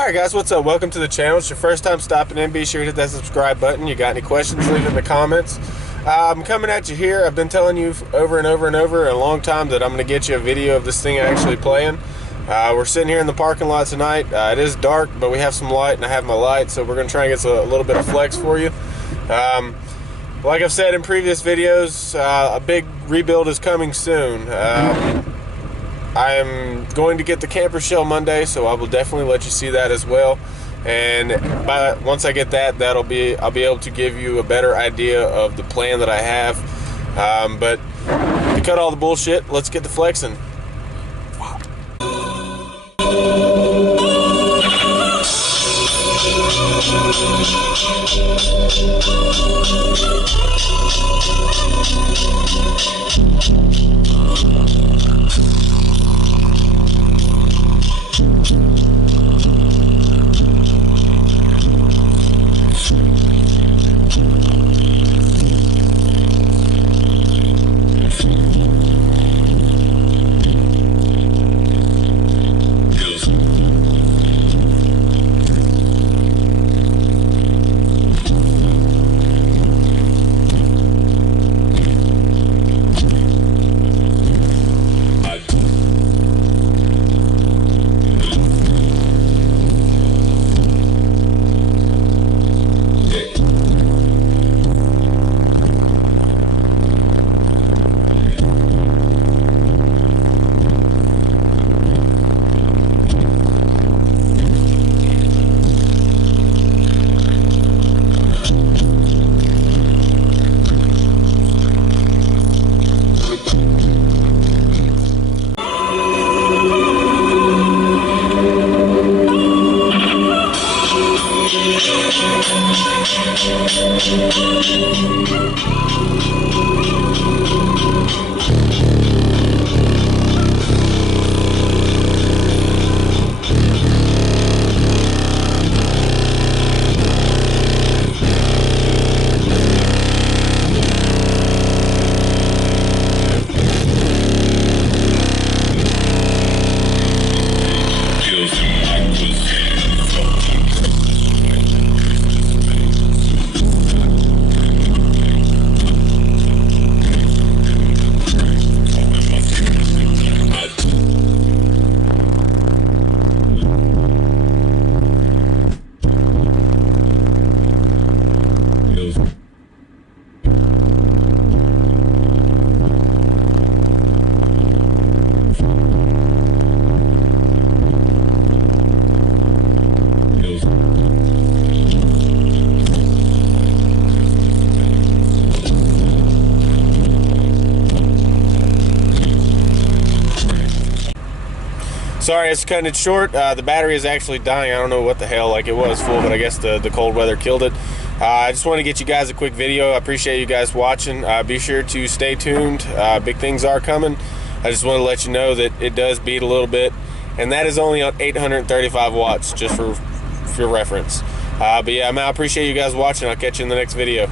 Alright guys, what's up? Welcome to the channel. It's your first time stopping in. Be sure to hit that subscribe button. You got any questions, leave it in the comments. I'm coming at you here. I've been telling you over and over and over in a long time that I'm going to get you a video of this thing actually playing. We're sitting here in the parking lot tonight. It is dark, but we have some light and I have my light, so we're going to try and get a little bit of flex for you. Like I've said in previous videos, a big rebuild is coming soon. I am going to get the camper shell Monday, so I will definitely let you see that as well. And once I get that, I'll be able to give you a better idea of the plan that I have. But to cut all the bullshit, let's get to flexing. Sorry, it's cutting it short. The battery is actually dying. I don't know what the hell, like it was full, but I guess the cold weather killed it. I just want to get you guys a quick video. I appreciate you guys watching. Be sure to stay tuned. Big things are coming. I just want to let you know that it does beat a little bit, and that is only on 835 watts, just for reference. But yeah, I appreciate you guys watching. I'll catch you in the next video.